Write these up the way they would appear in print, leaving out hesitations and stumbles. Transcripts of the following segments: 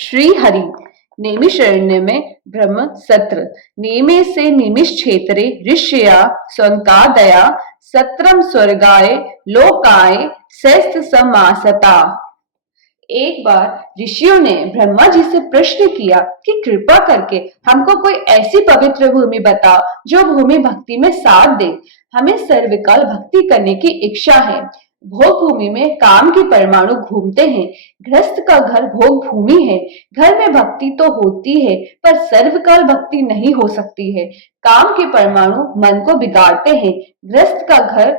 श्री हरि नेमिशरण्य में ब्रह्म सत्र नेमे से निमिष क्षेत्रे ऋषया स्वंकादया सत्रम स्वर्गाय लोकाय सेस्त समासता। एक बार ऋषियों ने ब्रह्मा जी से प्रश्न किया कि कृपा करके हमको कोई ऐसी पवित्र भूमि बताओ जो भूमि भक्ति में साथ दे। हमें सर्वकाल भक्ति करने की इच्छा है। भोग भूमि में काम के परमाणु घूमते हैं। गृहस्थ का घर भोग भूमि है। घर में भक्ति तो होती है पर सर्वकाल भक्ति नहीं हो सकती है। काम के परमाणु मन को बिगाड़ते हैं। गृहस्थ का घर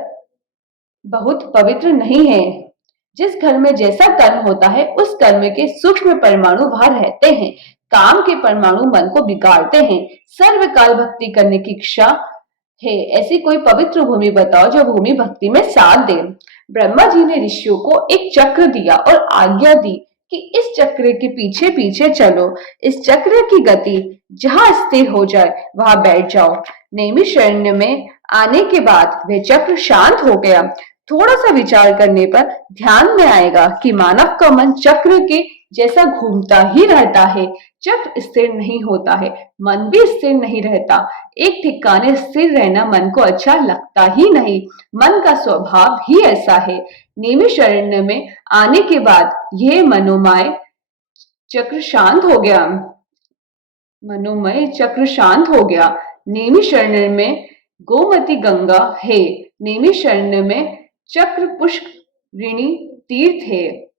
बहुत पवित्र नहीं है। जिस घर में जैसा कर्म होता है उस कर्म के सूक्ष्म परमाणु वहां रहते हैं। काम के परमाणु मन को बिगाड़ते हैं। सर्वकाल भक्ति करने की इच्छा है। ऐसी कोई पवित्र भूमि बताओ जो भूमि भक्ति में साथ दे। ब्रह्मा जी ने ऋषियों को एक चक्र दिया और आज्ञा दी कि इस चक्र के पीछे पीछे चलो। इस चक्र की गति जहां स्थिर हो जाए वहां बैठ जाओ। नैमिषारण्य में आने के बाद वह चक्र शांत हो गया। थोड़ा सा विचार करने पर ध्यान में आएगा कि मानव का मन चक्र के जैसा घूमता ही रहता है। चक्र स्थिर नहीं होता है, मन भी स्थिर नहीं रहता। एक ठिकाने स्थिर रहना मन को अच्छा लगता ही नहीं। मन का स्वभाव ही ऐसा है। नैमिषारण्य में आने के बाद यह मनोमय चक्र शांत हो गया। मनोमय चक्र शांत हो गया। नैमिषारण्य में गोमती गंगा है। नैमिषारण्य में चक्र पुष्करिणी तीर्थ है।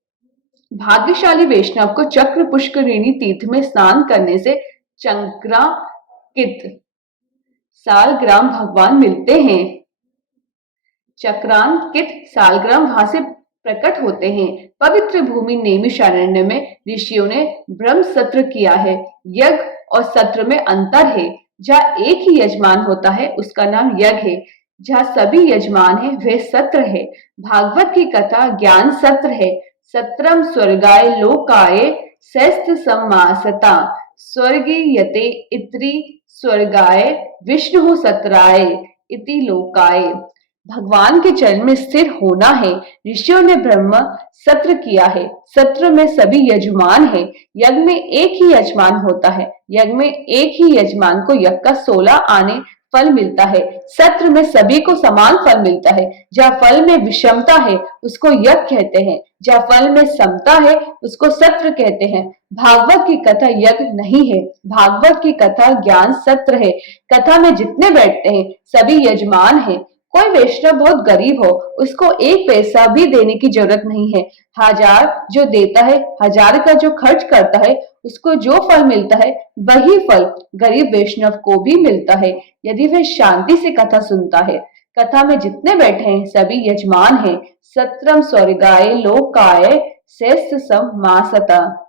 भाग्यशाली वैष्णव को चक्र पुष्करिणी तीर्थ में स्नान करने से चक्रांकित सालग्राम भगवान मिलते हैं। चक्रांकित सालग्राम वहां से प्रकट होते हैं। पवित्र भूमि नैमिषारण्य में ऋषियों ने ब्रह्म सत्र किया है। यज्ञ और सत्र में अंतर है। जहाँ एक ही यजमान होता है उसका नाम यज्ञ है। जहाँ सभी यजमान है वह सत्र है। भागवत की कथा ज्ञान सत्र है। सत्रम स्वर्गाय लोकाय सेस्त सम्मासता स्वर्गीयते इत्री स्वर्गाय विष्णु सत्राय इति लोकाय। भगवान के चरण में स्थिर होना है। ऋषियों ने ब्रह्म सत्र किया है। सत्र में सभी यजमान है। यज्ञ में एक ही यजमान होता है। यज्ञ में एक ही यजमान को यज्ञ का 16 आने फल मिलता है। सत्र में सभी को समान फल मिलता है। जहाँ फल में विषमता है उसको यज्ञ कहते हैं। जहाँ फल में समता है उसको सत्र कहते हैं। भागवत की कथा यज्ञ नहीं है। भागवत की कथा ज्ञान सत्र है। कथा में जितने बैठते हैं सभी यजमान हैं। कोई वैष्णव बहुत गरीब हो उसको एक पैसा भी देने की जरूरत नहीं है। 1000 जो देता है, 1000 का जो खर्च करता है उसको जो फल मिलता है वही फल गरीब वैष्णव को भी मिलता है यदि वह शांति से कथा सुनता है। कथा में जितने बैठे हैं सभी यजमान हैं। सत्रम स्वर्गाय लोकाय सेस्त समासता।